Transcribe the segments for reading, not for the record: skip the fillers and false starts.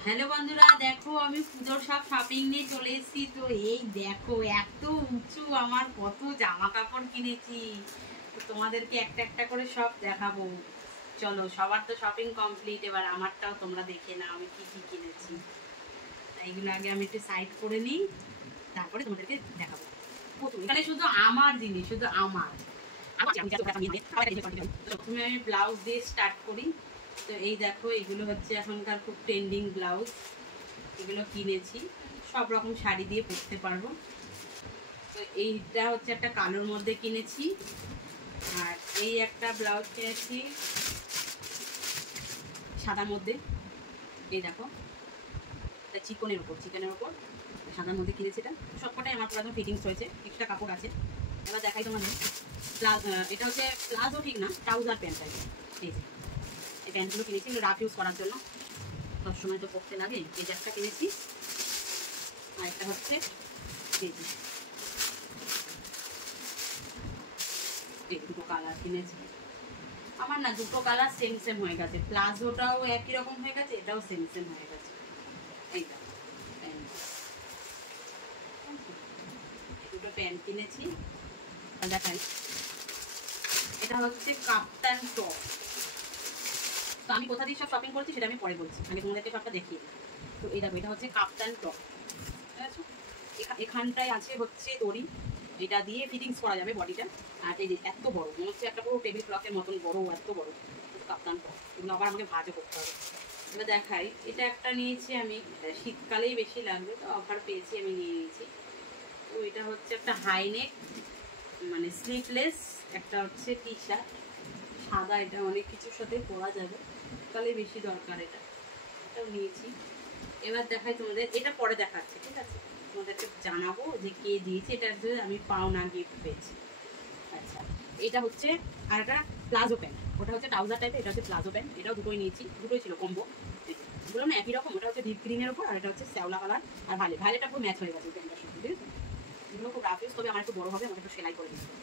Hello বন্ধুরা, দেখো আমি পুজোর সব শপিং নিয়ে চলে এসেছি। তো এই দেখো এত উঁচু আমার কত জামা কাপড় কিনেছি, তো তোমাদেরকে একটা একটা করে সব দেখাবো। চলো, সবার তো শপিং কমপ্লিট, এবার আমারটাও তোমরা দেখে নাও আমি কি কি কিনেছি। এইগুলো আগে আমি একটু সাইড করে নিই, তারপরে তোমাদেরকে দেখাবো। এখানে শুধু আমার জিনিস, শুধু আমার। প্রথমে আমি ব্লাউজ দিয়ে স্টার্ট করি। তো এই দেখো, এগুলো হচ্ছে এখনকার খুব ট্রেন্ডিং ব্লাউজ, এগুলো কিনেছি। সব রকম শাড়ি দিয়ে পরতে পারবো। তো এইটা হচ্ছে একটা কালোর মধ্যে কিনেছি, আর এই একটা ব্লাউজ কিনেছি সাদার মধ্যে। এই দেখো, এটা চিকনের ওপর সাদার মধ্যে কিনেছি। এটা সবকটাই আমার পুরো ফিটিংস হয়েছে, এক্সট্রা কাপড় আছে। এবার দেখাই তোমাদের। এটা হচ্ছে প্লাজো ঠিক না, ট্রাউজার প্যান্ট আছে। এই যে এই প্যান্টগুলো কিনেছি, এগুলো রাফ ইউজ করার জন্য, সবসময় তো পরতে লাগে। এই যে একটা কিনেছি, আর একটা হচ্ছে এই দুটো কালার কিনেছি। আমার না দুটো কালার সেম সেম হয়ে গেছে, প্লাজোটাও একই রকম হয়ে গেছে, এটাও সেম সেম হয়ে গেছে। এইটা দুটো প্যান্ট কিনেছি। দেখাই, এটা হচ্ছে কাপ্তান টপ। তো আমি কোথা দিয়ে সব শপিং করছি সেটা আমি পরে বলছি, আমি তোমাদেরকে সবটা দেখিয়ে। তো এই দেখো, এটা হচ্ছে কাপ্তান টপ, ঠিক আছে। এখানটায় আছে হচ্ছে দড়ি, এটা দিয়ে ফিটিংস করা যাবে বডিটা। আর এই যে এত বড়, মনে হচ্ছে একটা পুরো টেবিল ক্লথের মতন বড়, এত বড় কাপ্তান টপ। এগুলো আবার আমাকে ভাজও করতে হবে। এবার দেখাই, এটা একটা নিয়েছি আমি, শীতকালেই বেশি লাগবে, তো অফার পেয়েছি আমি নিয়ে নিয়েছি। তো এটা হচ্ছে একটা হাইনেক, মানে স্লিভলেস একটা হচ্ছে টি শার্ট, সাদা। এটা অনেক কিছুর সাথে পরা যাবে, শীতকালে বেশি দরকার, এটাও নিয়েছি। এবার দেখাই তোমাদের, এটা পরে দেখাচ্ছে, ঠিক আছে। তোমাদেরকে জানাবো যে কে দিয়েছে, এটা আমি পাওনা গিফট পেয়েছি। আচ্ছা, এটা হচ্ছে আর একটা প্লাজো প্যান্ট, ওটা হচ্ছে ট্রাউজার টাইপের, এটা হচ্ছে প্লাজো প্যান্ট। এটাও দুটোই নিয়েছি, দুটোই ছিল কম্বো। এগুলো না একই রকম, ওটা হচ্ছে ডিপ গ্রিনের ওপর, আর এটা হচ্ছে শ্যাওলা কালার আর ভাইলেটটা পুরো ম্যাচ হয়ে গেছে প্যান্টটার সাথে, ঠিক আছে। এগুলো খুব রাফ ইউজ, তবে আমার একটু বড় হবে, আমাকে একটু সেলাই করে দিতে হবে।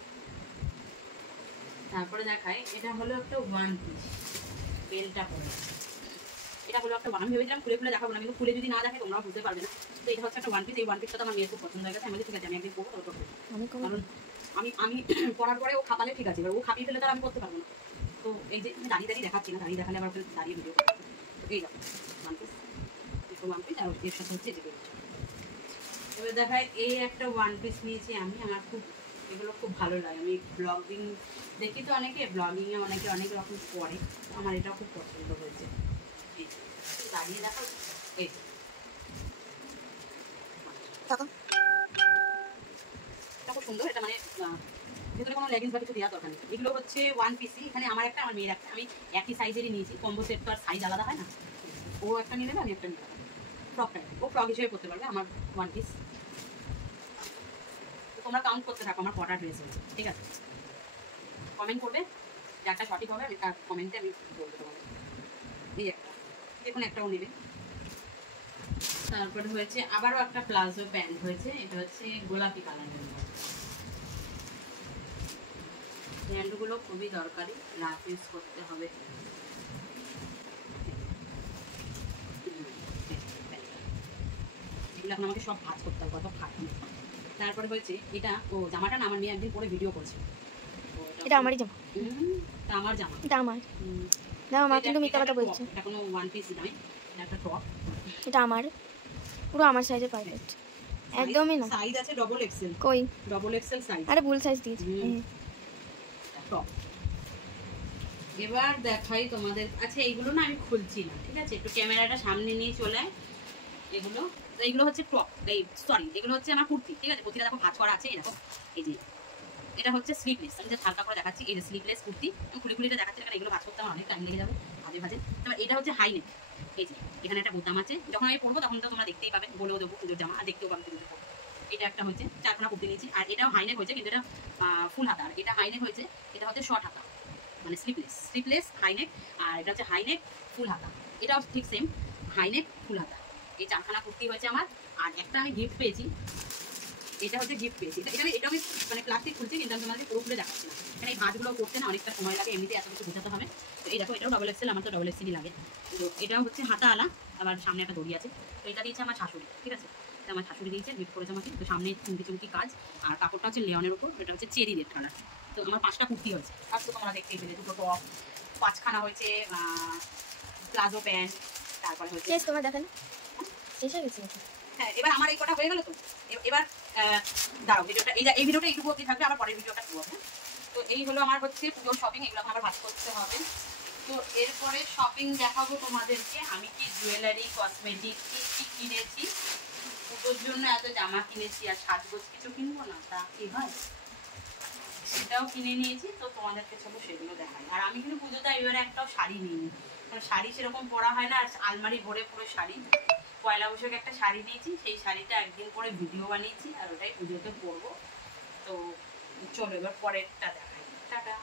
তারপরে দেখাই, এটা হলো একটা ওয়ান পিস, বেলটা পরে। এটা হলো একটা, আমি ভেবেছিলাম খুলে খুলে দেখাবো না, কিন্তু খুলে যদি না দেখে তোমরাও বুঝতে পারবে না। তো এটা হচ্ছে একটা ওয়ান পিস। এই ওয়ান পিসটা তো আমার মেয়ের খুব পছন্দ হয়ে গেছে। আমি ঠিক আছে, আমি একদিন করবো, তবে কারণ আমি পরার পরে ও খাপালে ঠিক আছে, এবার ও খাপিয়ে ফেলে তার আমি করতে পারবো না। তো এই যে দাঁড়িয়ে দেখাচ্ছি না, দাঁড়িয়ে দেখালে আবার দাঁড়িয়ে ভিডিও করতে। তো এই দেখো ওয়ান পিস, ওয়ান পিস, আর এর সাথে হচ্ছে এটা। এবার দেখায়, এই একটা ওয়ান পিস নিয়েছি আমি, আমার খুব এগুলো খুব ভালো লাগে। আমি ব্লগিং দেখি তো, অনেকে ব্লগিংয়ে অনেকে অনেক রকম পরে, আমার এটাও খুব পছন্দ হয়েছে। দাঁড়িয়ে দেখো, এই এটা খুব সুন্দর। এটা মানে ভেতরে কোনো লেগিংস বা কিছু দেওয়ার দরকার নেই। এগুলো হচ্ছে ওয়ান পিসি, এখানে আমার একটা, আমার মেয়ের একটা। আমি একই সাইজেরই নিয়েছি, কম্বো সেট তো আর সাইজ আলাদা হয় না। ও একটা নিয়ে নেবে, আমি একটা নিয়ে নেবো। ফ্রক টাইপ, ও ফ্রক হিসেবে করতে পারবে আমার ওয়ান পিস। তোমরা কাউন্ট করতে থাকো আমার কটা ড্রেস হয়েছে, ঠিক আছে। কমেন্ট করবে, যারটা সঠিক হবে আমি তার কমেন্টে আমি বলবো তোমাদের। এই একটা, দেখুন একটাও নেবে। তারপরে হয়েছে আবারও একটা প্লাজো প্যান্ট হয়েছে, এটা হচ্ছে গোলাপি কালারের। প্যান্টগুলো খুবই দরকারি, রাফ ইউজ করতে হবে। এগুলো এখন আমাকে সব ভাজ করতে হবে, কত খাটনি। তারপরে হয়েছে এটা, ও জামাটা না আমার মেয়ে একদিন পরে ভিডিও করছে। এটা আমারই জামা, এটা আমার জামা, এটা আমার দাও। মা কিন্তু মিথ্যা কথা বলছে, এটা কোনো ওয়ান পিস নয়, এটা একটা টপ। এটা আমার, পুরো আমার সাইজে পারফেক্ট, একদমই না। সাইজ আছে ডবল এক্সেল, কই ডবল এক্সেল সাইজ, আরে ভুল সাইজ দিয়েছি। টপ। এবার দেখাই তোমাদের। আচ্ছা, এইগুলো না আমি খুলছি না, ঠিক আছে, একটু ক্যামেরাটা সামনে নিয়ে চলে। এইগুলো হচ্ছে টপ, এই সরি, এগুলো হচ্ছে আমার কুর্তি, ঠিক আছে। কুর্তিটা দেখো ভাঁজ করা আছে, এরকম। এই যে এটা হচ্ছে স্লিভলেস, আমি যে হালকা করে দেখাচ্ছি, এই যে স্লিভলেস কুর্তি। আমি খুলে খুলে দেখাচ্ছি, কারণ এগুলো ভাঁজ করতে আমার অনেক টাইম লেগে যাবে, ভাজে। তবে এটা হচ্ছে হাই নেক, এই যে এখানে একটা বোতাম আছে, যখন আমি পরবো তখন তো তোমরা দেখতেই পাবে, বলেও দেবো পুজোর জামা, আর দেখতেও পাবে পুজোর জামা। এটা একটা হচ্ছে চারকোনা কুর্তি নিয়েছি, আর এটাও হাইনেক হয়েছে, কিন্তু এটা ফুল হাতা। আর এটা হাইনেক হয়েছে, এটা হচ্ছে শর্ট হাতা, মানে স্লিভলেস হাইনেক। আর এটা হচ্ছে হাইনেক ফুল হাতা, এটাও ঠিক সেম, হাইনেক ফুল হাতা। এই চারখানা কুর্তি হয়েছে আমার। আর একটা আমি গিফট পেয়েছি, এটা হচ্ছে গিফট পেয়েছি। এটা আমি মানে প্লাস্টিক খুলছি, কিন্তু আমি তোমাদের পুরো খুলে দেখাচ্ছি না, কারণ এই ভাঁজগুলো করতে না অনেকটা সময় লাগে, এমনিতে এত কিছু বোঝাতে হবে। তো এই দেখো, এটাও ডবল এক্সেল, আমার তো ডবল এক্সেলই লাগে। তো এটাও হচ্ছে হাতাওয়ালা, আবার সামনে একটা দড়ি আছে। তো এটা দিয়েছে আমার শাশুড়ি, ঠিক আছে? এটা আমার শাশুড়ি দিয়েছে, গিফট করেছে আমাকে। তো সামনে চুমকি চুমকি কাজ, আর কাপড়টা হচ্ছে লেয়নের উপর, এটা হচ্ছে চেরি রেড কালার। তো আমার 5টা কুর্তি হয়েছে, আজ তো তোমরা দেখতেই পেলে, 2টো টপ, 5খানা হয়েছে প্লাজো প্যান্ট, তারপরে হচ্ছে শেষ তোমার দেখানো শেষ হয়ে গেছে। হ্যাঁ। এবার আমার এই কটা হয়ে গেল। তো এবার দাঁড়াও, ভিডিওটা এই ভিডিওটা এইটুকু অবধি থাকবে, আবার পরের ভিডিওটা করবো। হ্যাঁ, তো এই হলো আমার হচ্ছে পুজোর শপিং, এগুলো এখন আবার ভাজ করতে হবে। তো এরপরে শপিং দেখাবো তোমাদেরকে আমি কি জুয়েলারি কসমেটিক কি কিনেছি। পুজোর জন্য এত জামা কিনেছি, আর সাজগোজ কিছু কিনবো না, তা কি হয়, সেটাও কিনে নিয়েছি। তো তোমাদেরকে চলো সেগুলো দেখাই। আর আমি কিন্তু পুজোতে এবারে একটাও শাড়ি নিইনি, কারণ শাড়ি সেরকম পরা হয় না, আর আলমারি ভরে পুরো শাড়ি। পয়লা বৈশাখে একটা শাড়ি নিয়েছি, সেই শাড়িটা একদিন পরে ভিডিও বানিয়েছি, আর ওটাই পুজোতে পরবো। তো চলো এবার পরেরটা দেখাই। টাটা।